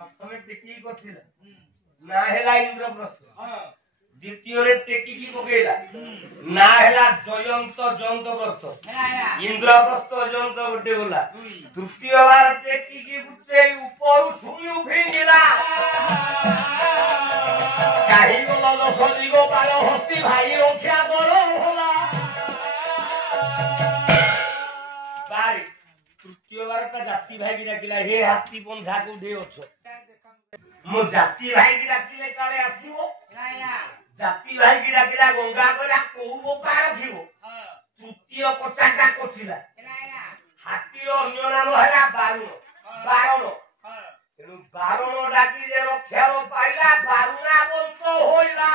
प्रथमे टेकी करथिला ना हेला इंद्रप्रस्थ द्वितीय टेकी की पकेला ना हेला जयंत जयंतप्रस्थ इंद्रप्रस्थ जयंत गोटे गला तृतीय बार टेकी की गुचे ऊपर सुई उठिला काही गलो सजीगो पाल हस्ती भाई रक्षा बलो होला बारी तृतीय बार का जाति भाई की डाकिला हे हाथी पंझा को दे अछ मो जाति भाई की डाकिले काले आसीबो जाति भाई की डाकिला गंगा गला कोउ गोपाल थिबो तृतीय कचाटा कोचिला हाथी रो अन्य नाम हैला बारुण बारुण तेनु बारुण डाकी जे रक्षा रो पाइला बारुणा बंत होइला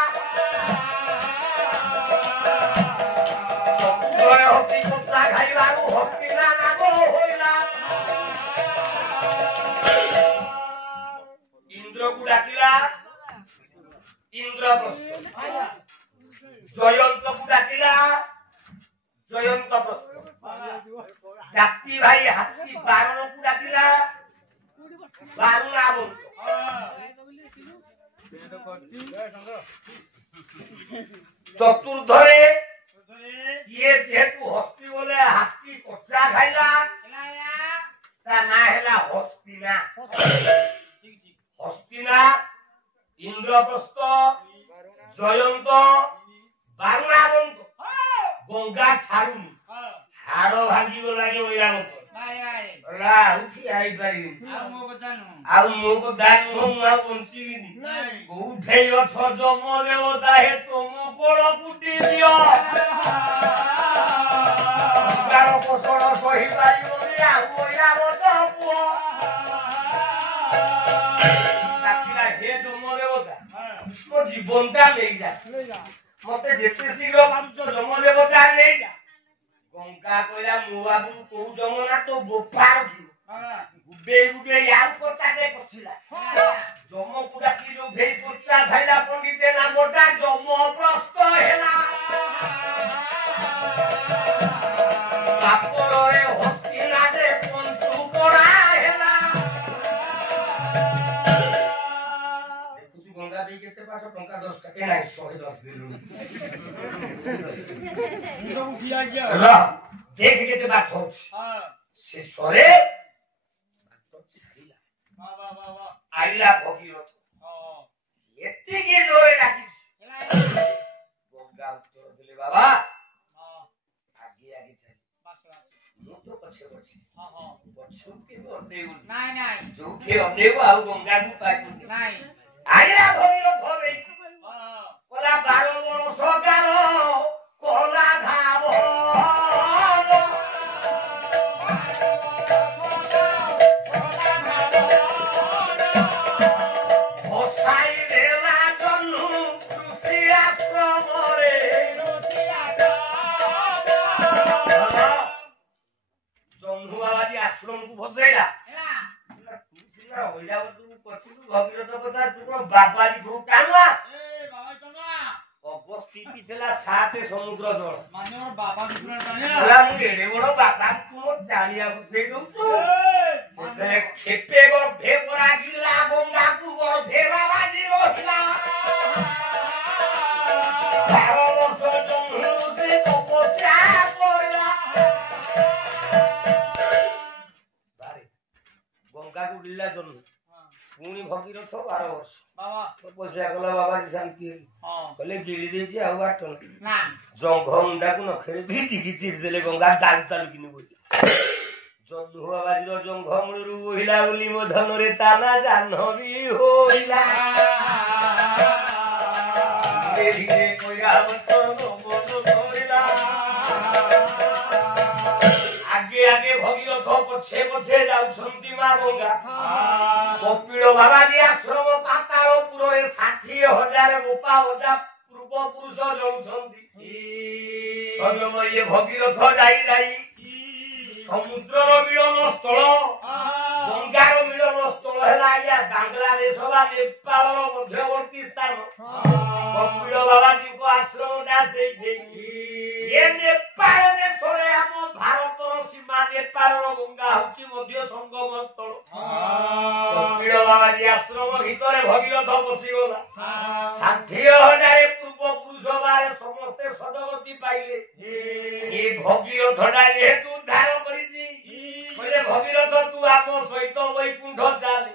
जय हस्ती कचा खाइबारु हस्तिना नाम होइला इंद्र को डाकिला इंद्रप्रस्थ जयंत को डाकिला जयंतप्रस्थ जाति भाई हाथी बारुण को डाकिला बारुणा बंत चतुर्धरे ये जेतु हस्ती बोले हाथी कच्चा खाइला ता ना हेला हस्तिना हस्तिना इंद्रप्रस्थ जयंत बारुणा बंत गंगा छाड़ुनी हाड़ भांगी गला के ओया मत रा उठी आई पारी आ मो को दानु मा बंचीनी उठे अछ जम देवता हे तुम कोड़ कुटी दियो गारो पोषण सही पारियो रे आ ओया मत पुओ ताकिला हे जम देवता मो जीवनटा ले जा मते जेते शीघ्र पारुछ जम देवता ले जा गंगा कोइला मो बाबू को जमना तो गोपाल की गुबे गुबे यार कोता दे पछिला जम पुरा की जो भेई कोचा खाइला पंडिते ना मोटा जम प्रस्थ हेला बापरे हस्तिना दे पंचु पड़ा हेला देखुछु गंगा बे केते पाठ टंका 10 टका नाही 110 देलु सब उठिया गया देख के बात हो से सरे आइला भगीरथ एत्ते के जोरे डाकी गंगा उत्तर दिले बाबा आगे आगे चल मु तो पछे पछे पछो के अनेउ नाही जो के अनेउ आ गंगा को पाई नाही आइला भगीरथ भवे कोला 12 वर्ष गारो कोला धावो आश्रम को भसेला तुसिना होइला तू पछिलु भगीरथ पता तू बाबाजी को टाणवा ए बाबा टाणवा अगस्ती पिथला साते समुद्र जल माने मोर बाबा को टाणिया होला मु एडे बडो बाबा तू जालिया को से दउछु से खेपे गो भेपरा गिला गंगा को गो भेवा बाजी रोहिला बारो सजन से तपस्या करला गंगा को लीला जन पुणी भगीरथ 12 वर्ष बाबा तपस्या कला बाबा जी शांति कहले गिली देछि आ वाट ना जंघ मुंडा को नखरे भीति की चिर देले गंगा दाल ताल किने बोली जन्नु बाबा जी जंघ मुळरू ओहिला बोली मो धन रे ताना जानवी होइला देहि रे कोया मत मन होइला आगे आगे भगीरथ पछे पछे जाउछंती मा गंगा कपिल बाबा जी आश्रम पातालपुर रे 60,000 गोपा वजा पूर्व पुरुष जाउछंती सजम ये भगीरथ जाई जाई समुद्र मिलन स्थल गंगार मिलन स्थल हैला या बांग्लादेश वा नेपाल मध्यवर्ती स्थान कपिल बाबा जी को आश्रम ना से ये नेपाल देश रे हम भारत रो सीमा नेपाल रो गंगा होची मध्य संगम स्थल कपिल ବାବାଜୀ ଆଶ୍ରମ ଭିତରେ ଭଗୀରଥ ପଶିଗଲା 60,000 ପୂର୍ବ ପୁରୁଷ ବାରେ ସମସ୍ତେ ସଦଗତି ପାଇଲେ ଏ ଭଗୀରଥଟା ଯେହେତୁ ଉଦ୍ଧାର କରିଛି କହିଲେ ଭଗୀରଥ ତୁ ଆମ ସହିତ ବୈକୁଣ୍ଠ ଚାଲେ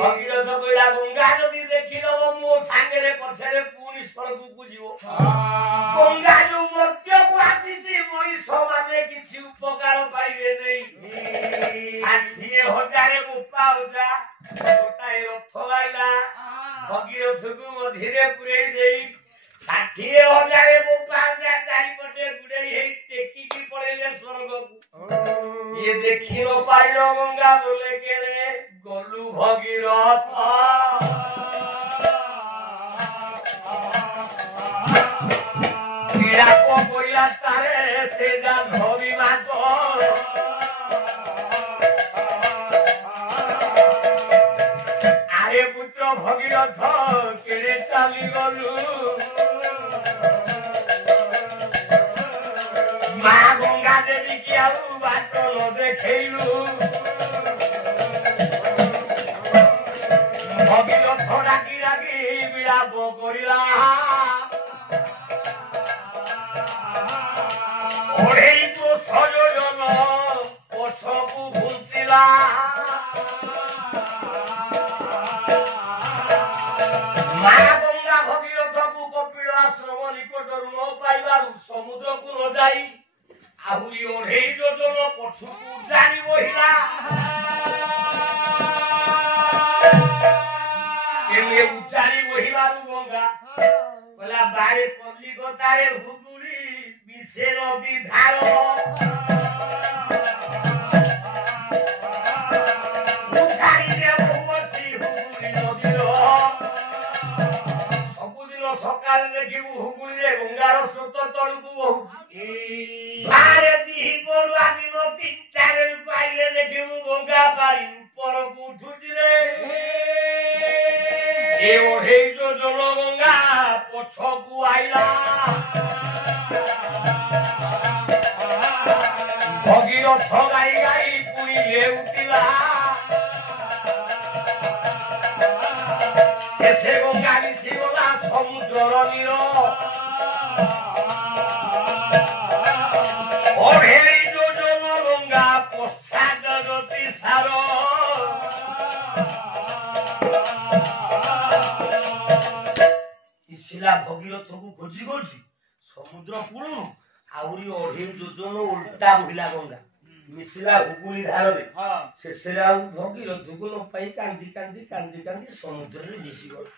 ଭଗୀରଥ କହିଲା ଗଙ୍ଗା ଯଦି ଦେଖିଦବ ମୋ ସାଙ୍ଗରେ ପଛରେ ପୁଣି ସ୍ୱର୍ଗକୁ ଯିବ ଗଙ୍ଗା ଯୋଉ ମର୍ତ୍ତ୍ୟକୁ ଆସିଛି ମଣିଷ ମାନେ କିଛି ଉପକାର ପାଇବେ ନାହିଁ 60,000 ବୋପା ଓଜା ଗୋଟାଏ ରଥ ଆଇଲା ଭଗୀରଥକୁ ମଝିରେ ପୁରେଇ ଦେଇ 60,000 ବୋପା ଓଜା ଚାରିପଟେ ଗୁଡେଇ ହେଇ ଟେକିକି ପଳେଇଲେ ସ୍ୱର୍ଗକୁ ଇଏ ଦେଖି ନ ପାରିଲ ଗଙ୍ଗା ବୋଲେ କେଣେ ଗଲୁ ଭଗୀରଥ କହିଲା ତାରେ ସେ ଯା ଧରି ମାସ ଆରେ ପୁତ୍ର ଭଗୀରଥ କେଡ଼େ ଚାଲିଗଲୁ ମା ଗଙ୍ଗା ଦେବୀକି ଆଉ ବାଟ ନ ଦେଖେଇଲୁ ଭଗୀରଥ ଡାକି ଡାକି ବିଳାପ କରିଲା ପଛକୁ ଘୁଞ୍ଚିଲା ମା ଗଙ୍ଗା ଭଗୀରଥକୁ କପିଳ ଆଶ୍ରମ ନିକଟରୁ ନ ପାଇବାରୁ ସମୁଦ୍ରକୁ ନ ଯାଇ ଆହୁରି 2.5 ଯୋଜନ ପଛକୁ ଉଜାଣି ବହିଲା କେବେ ଉଜାଣି ବହିବାରୁ ଗଙ୍ଗା କହିଲା ବାରେ କଲିକତାରେ ହୁଗୁଳି ବିଷେର ବିଧାର ସକାଳେ ଦେଖିବୁ ହୁଗୁଳିରେ ଗଙ୍ଗାର ସ୍ରୋତ ତଳକୁ ବହୁଛି ବାହାରେ ଦିପହରୁ ଆଜି 3-4 ପାଇଲେ ଦେଖିବୁ ଗଙ୍ଗା ପାରି ଉପରକୁ ଉଠୁଛି ରେ ଏ 2.5 ଯୋଜନ ଗଙ୍ଗା ପଛକୁ ଆଇଲା ଭଗୀରଥ ଗାଇ ଗାଇ ପୁଣି ଲେଉଟିଲା ସେ ଗଙ୍ଗା ମିଶିଗଲା ସମୁଦ୍ରର ନୀଳ 2.5 ଯୋଜନ ଗଙ୍ଗା ପଶ୍ଚାତ ଗତି ସାର ଇସିଲା ଭଗୀରଥକୁ ଖୋଜି ଖୋଜି ସମୁଦ୍ର କୂଳରୁ ଆହୁରି 2.5 ଯୋଜନ ଓଲଟା ବହିଲା ଗଙ୍ଗା ମିଶିଲା ହୁଗୁଳି ଧାରରେ ଶେଷରେ ଆଉ ଭଗୀରଥକୁ ନ ପାଇ କାନ୍ଦି କାନ୍ଦି କାନ୍ଦି କାନ୍ଦି ସମୁଦ୍ରରେ ମିଶିଗଲା